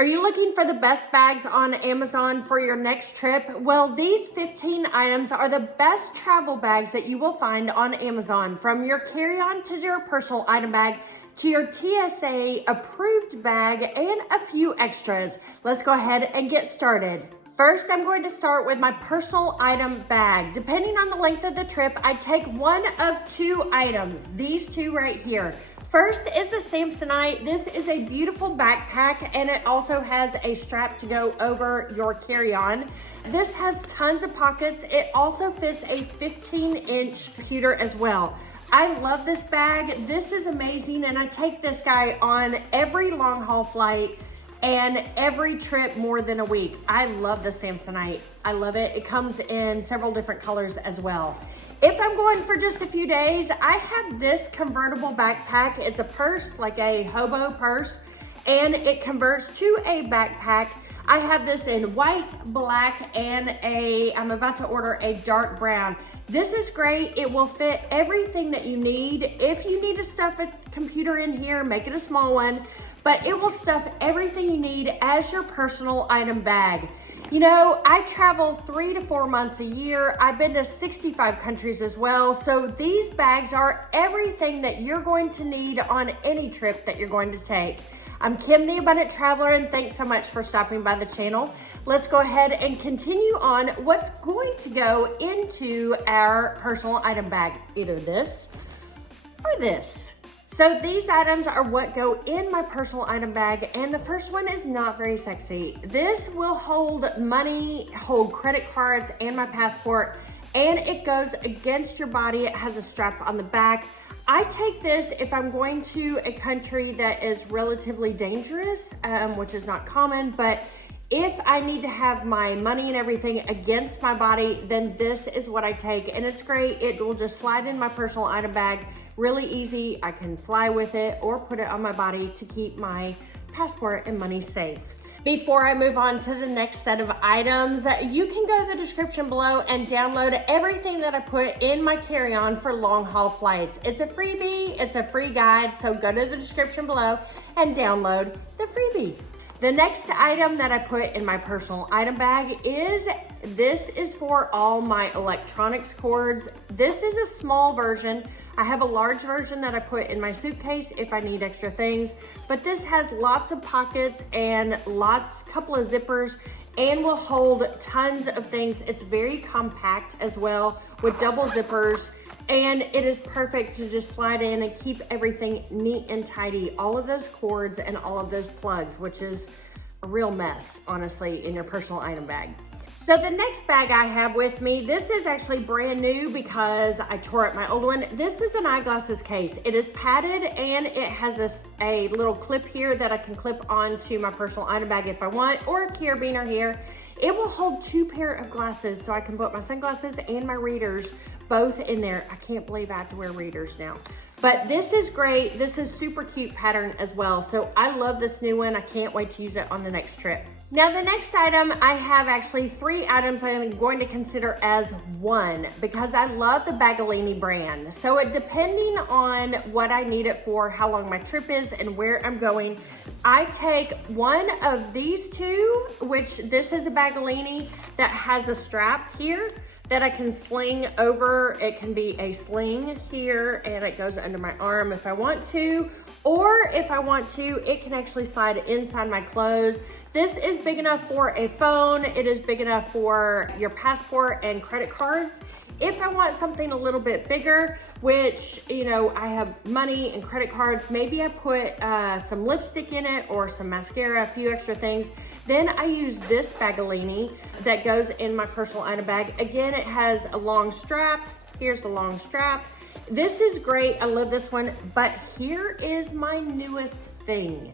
Are you looking for the best bags on Amazon for your next trip? Well, these 15 items are the best travel bags that you will find on Amazon, from your carry-on to your personal item bag to your TSA approved bag and a few extras. Let's go ahead and get started. First, I'm going to start with my personal item bag. Depending on the length of the trip, I take one of two items, these two right here. First is a Samsonite. This is a beautiful backpack, and it also has a strap to go over your carry-on. This has tons of pockets. It also fits a 15-inch computer as well. I love this bag. This is amazing, and I take this guy on every long-haul flight and every trip more than a week. I love the Samsonite. I love it. It comes in several different colors as well. If I'm going for just a few days, I have this convertible backpack. It's a purse, like a hobo purse, and it converts to a backpack. I have this in white, black, and I'm about to order a dark brown. This is great. It will fit everything that you need. If you need to stuff a computer in here, make it a small one, but it will stuff everything you need as your personal item bag. You know, I travel 3 to 4 months a year. I've been to 65 countries as well. So these bags are everything that you're going to need on any trip that you're going to take. I'm Kim, the Abundant Traveler, and thanks so much for stopping by the channel. Let's go ahead and continue on what's going to go into our personal item bag, either this or this. So these items are what go in my personal item bag, and the first one is not very sexy. This will hold money, hold credit cards, and my passport, and it goes against your body. It has a strap on the back. I take this if I'm going to a country that is relatively dangerous, which is not common, but if I need to have my money and everything against my body, then this is what I take, and it's great. It will just slide in my personal item bag really easy. I can fly with it or put it on my body to keep my passport and money safe. Before I move on to the next set of items, you can go to the description below and download everything that I put in my carry-on for long-haul flights. It's a freebie, it's a free guide, so go to the description below and download the freebie. The next item that I put in my personal item bag is, this is for all my electronics cords. This is a small version. I have a large version that I put in my suitcase if I need extra things, but this has lots of pockets and couple of zippers, and will hold tons of things. It's very compact as well with double zippers, and it is perfect to just slide in and keep everything neat and tidy. All of those cords and all of those plugs, which is a real mess, honestly, in your personal item bag. So the next bag I have with me, this is actually brand new because I tore up my old one. This is an Eyeglasses Case. It is padded, and it has a little clip here that I can clip onto my personal item bag if I want, or a carabiner here. It will hold 2 pair of glasses, so I can put my sunglasses and my readers both in there. I can't believe I have to wear readers now. But this is great. This is super cute pattern as well. So I love this new one. I can't wait to use it on the next trip. Now the next item, I have actually 3 items I'm going to consider as one because I love the Baggallini brand. So depending on what I need it for, how long my trip is, and where I'm going, I take one of these two, which this is a Baggallini that has a strap here that I can sling over. It can be a sling here, and it goes under my arm if I want to, or if I want to, it can actually slide inside my clothes. This is big enough for a phone. It is big enough for your passport and credit cards. If I want something a little bit bigger, which, you know, I have money and credit cards, maybe I put some lipstick in it or some mascara, a few extra things, then I use this Baggallini that goes in my personal item bag. Again, it has a long strap. Here's the long strap. This is great. I love this one, but here is my newest thing.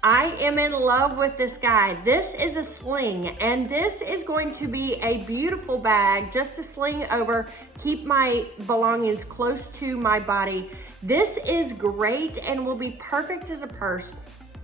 I am in love with this guy. This is a sling, and this is going to be a beautiful bag just to sling over, keep my belongings close to my body. This is great and will be perfect as a purse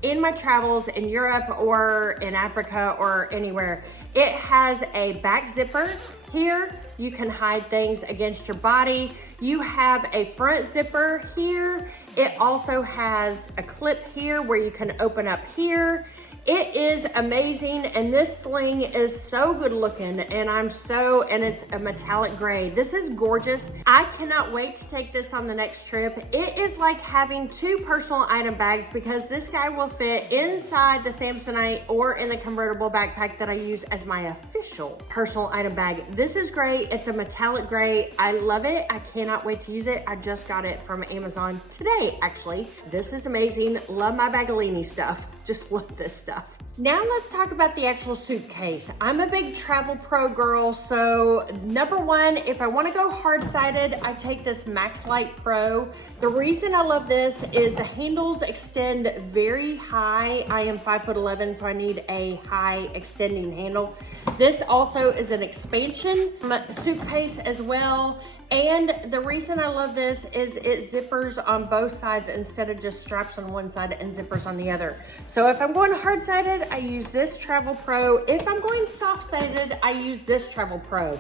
in my travels in Europe or in Africa or anywhere. It has a back zipper here. You can hide things against your body. You have a front zipper here. It also has a clip here where you can open up here. It is amazing, and this sling is so good looking, and it's a metallic gray. This is gorgeous. I cannot wait to take this on the next trip. It is like having two personal item bags because this guy will fit inside the Samsonite or in the convertible backpack that I use as my official personal item bag. This is great. It's a metallic gray. I love it. I cannot wait to use it. I just got it from Amazon today, actually. This is amazing. Love my Baggallini stuff. Just love this stuff. Now let's talk about the actual suitcase. I'm a big Travelpro girl, so number one, if I want to go hard-sided, I take this Maxlite Pro. The reason I love this is the handles extend very high. I am 5'11", so I need a high extending handle. This also is an expansion suitcase as well. And the reason I love this is it zippers on both sides instead of just straps on one side and zippers on the other. So if I'm going hard-sided, I use this Travelpro. If I'm going soft-sided, I use this Travelpro.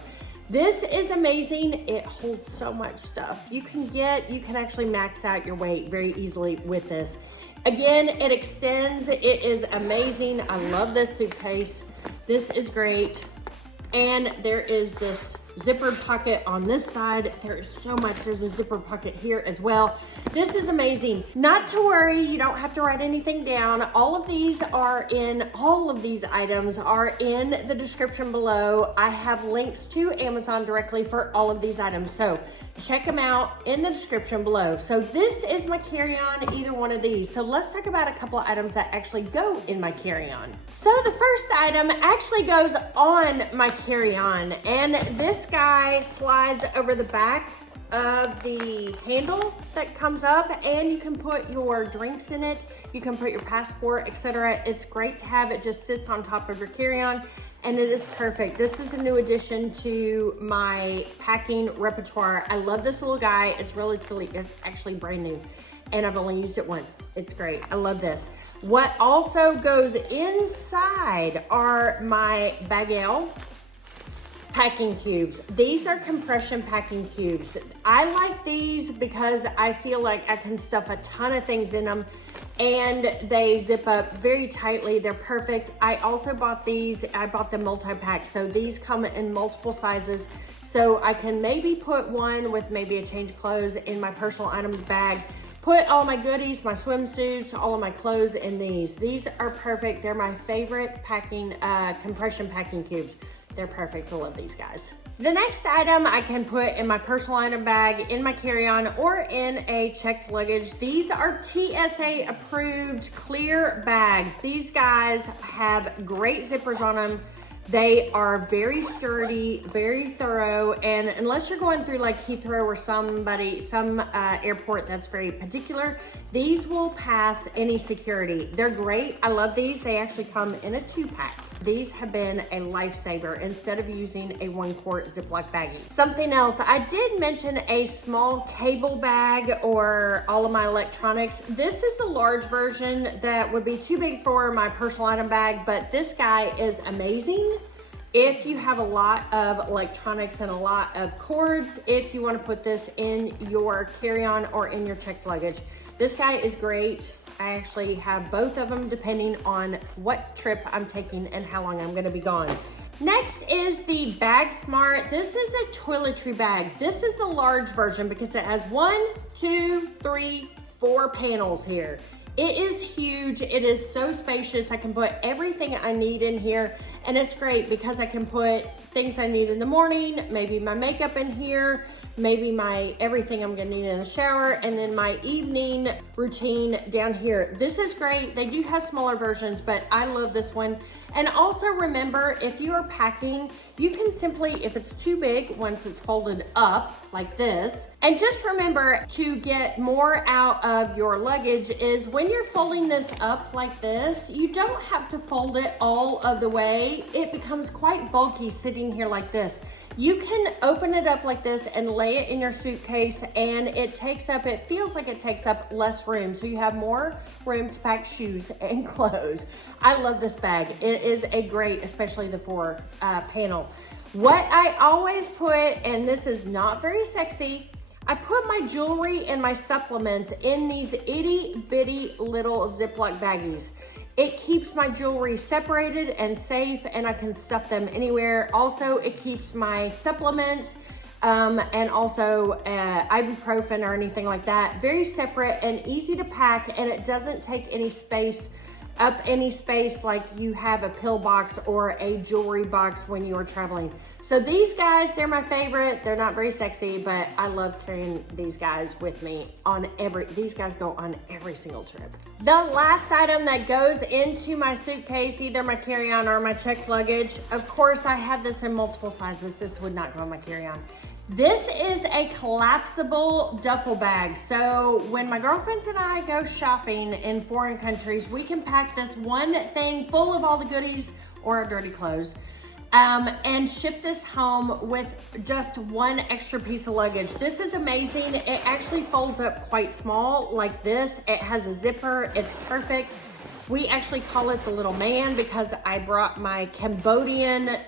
This is amazing. It holds so much stuff. You can actually max out your weight very easily with this. Again, it extends. It is amazing. I love this suitcase. This is great. And there is this zippered pocket on this side. There is so much. There's a zipper pocket here as well. This is amazing. Not to worry, you don't have to write anything down. All of these items are in the description below. I have links to Amazon directly for all of these items. So check them out in the description below. So this is my carry-on, either one of these. So let's talk about a couple of items that actually go in my carry-on. So the first item actually goes on my carry-on, and this guy slides over the back of the handle that comes up, and you can put your drinks in it. You can put your passport, etc. It's great to have. It just sits on top of your carry-on, and it is perfect. This is a new addition to my packing repertoire. I love this little guy. It's actually brand new, and I've only used it once. It's great. I love this. What also goes inside are my Baggallini packing cubes. These are compression packing cubes. I like these because I feel like I can stuff a ton of things in them, and they zip up very tightly. They're perfect. I also bought these. I bought the multi-pack, so these come in multiple sizes, so I can maybe put one with maybe a change of clothes in my personal item bag, put all my goodies, my swimsuits, all of my clothes in these. These are perfect. They're my favorite packing, compression packing cubes. They're perfect. I love these guys. The next item I can put in my personal item bag, in my carry-on, or in a checked luggage. These are TSA approved clear bags. These guys have great zippers on them. They are very sturdy, very thorough, and unless you're going through like Heathrow or some airport that's very particular, these will pass any security. They're great. I love these. They actually come in a 2-pack. These have been a lifesaver instead of using a 1-quart Ziploc baggie. Something else, I did mention a small cable bag or all of my electronics. This is the large version that would be too big for my personal item bag, but this guy is amazing. If you have a lot of electronics and a lot of cords, if you want to put this in your carry-on or in your checked luggage, this guy is great. I actually have both of them depending on what trip I'm taking and how long I'm going to be gone. Next is the Bag Smart. This is a toiletry bag. This is the large version because it has 1, 2, 3, 4 panels here. It is huge. It is so spacious. I can put everything I need in here, and it's great because I can put things I need in the morning, maybe my makeup in here, maybe my everything I'm gonna need in the shower, and then my evening routine down here. This is great. They do have smaller versions, but I love this one. And also remember, if you are packing, you can simply, if it's too big, once it's folded up like this, and just remember to get more out of your luggage is when you're folding this up like this, you don't have to fold it all of the way. It becomes quite bulky sitting here like this. You can open it up like this and lay it in your suitcase, and it feels like it takes up less room, so you have more room to pack shoes and clothes. I love this bag. It is a great, especially the 4 panel. What I always put, and this is not very sexy, I put my jewelry and my supplements in these itty bitty little Ziploc baggies. It keeps my jewelry separated and safe, and I can stuff them anywhere. Also, it keeps my supplements and also ibuprofen or anything like that very separate and easy to pack, and it doesn't take any space like you have a pill box or a jewelry box when you are traveling. So these guys, they're my favorite. They're not very sexy, but I love carrying these guys with me these guys go on every single trip. The last item that goes into my suitcase, either my carry-on or my checked luggage, of course I have this in multiple sizes. This would not go in my carry-on. This is a collapsible duffel bag. So when my girlfriends and I go shopping in foreign countries, we can pack this one thing full of all the goodies or our dirty clothes and ship this home with just one extra piece of luggage. This is amazing. It actually folds up quite small like this. It has a zipper. It's perfect. We actually call it the little man because I brought my Cambodian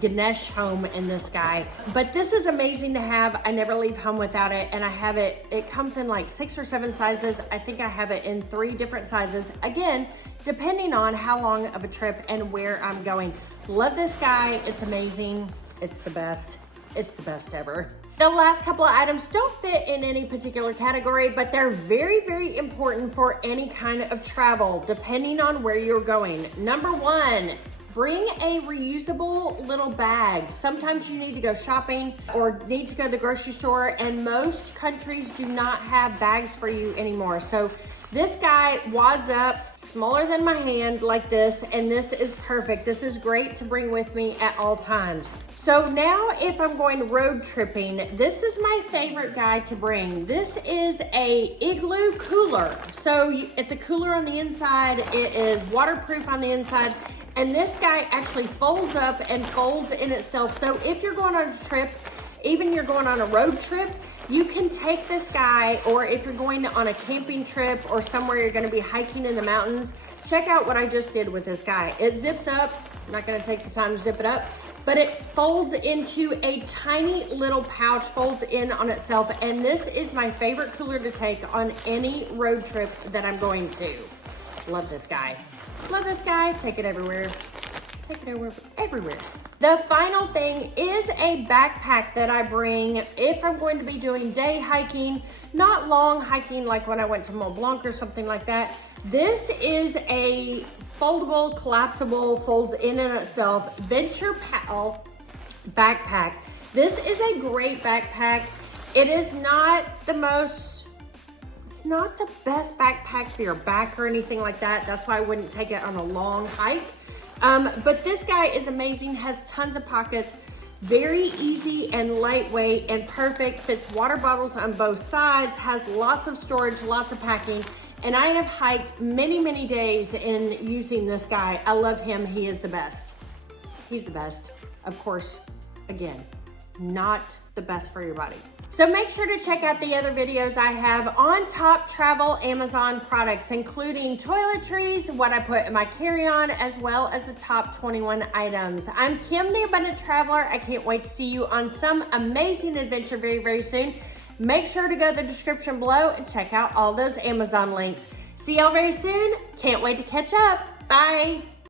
Ganesh home in this guy. But this is amazing to have. I never leave home without it, and I have it. It comes in like 6 or 7 sizes. I think I have it in 3 different sizes. Again, depending on how long of a trip and where I'm going. Love this guy. It's amazing. It's the best. It's the best ever. The last couple of items don't fit in any particular category, but they're very, very important for any kind of travel, depending on where you're going. Number 1, bring a reusable little bag. Sometimes you need to go shopping or need to go to the grocery store, and most countries do not have bags for you anymore. So this guy wads up, smaller than my hand like this, and this is perfect. This is great to bring with me at all times. So now if I'm going road tripping, this is my favorite guy to bring. This is a Igloo cooler. So it's a cooler on the inside, it is waterproof on the inside, and this guy actually folds up and folds in itself. So if you're going on a trip, even you're going on a road trip, you can take this guy, or if you're going on a camping trip or somewhere you're gonna be hiking in the mountains, check out what I just did with this guy. It zips up. I'm not gonna take the time to zip it up, but it folds into a tiny little pouch, folds in on itself, and this is my favorite cooler to take on any road trip that I'm going to. Love this guy. Love this guy. Take it everywhere. Take it everywhere. The final thing is a backpack that I bring if I'm going to be doing day hiking, not long hiking like when I went to Mont Blanc or something like that. This is a foldable, collapsible, folds in itself, Venture Pal backpack. This is a great backpack. It is not the best backpack for your back or anything like that. That's why I wouldn't take it on a long hike. But this guy is amazing, has tons of pockets, very easy and lightweight and perfect, fits water bottles on both sides, has lots of storage, lots of packing, and I have hiked many, many days in using this guy. I love him. He is the best. He's the best. Of course, again, not the best for your body. So make sure to check out the other videos I have on top travel Amazon products, including toiletries, what I put in my carry-on, as well as the top 21 items. I'm Kim, the Abundant Traveler. I can't wait to see you on some amazing adventure very, very soon. Make sure to go to the description below and check out all those Amazon links. See y'all very soon. Can't wait to catch up. Bye.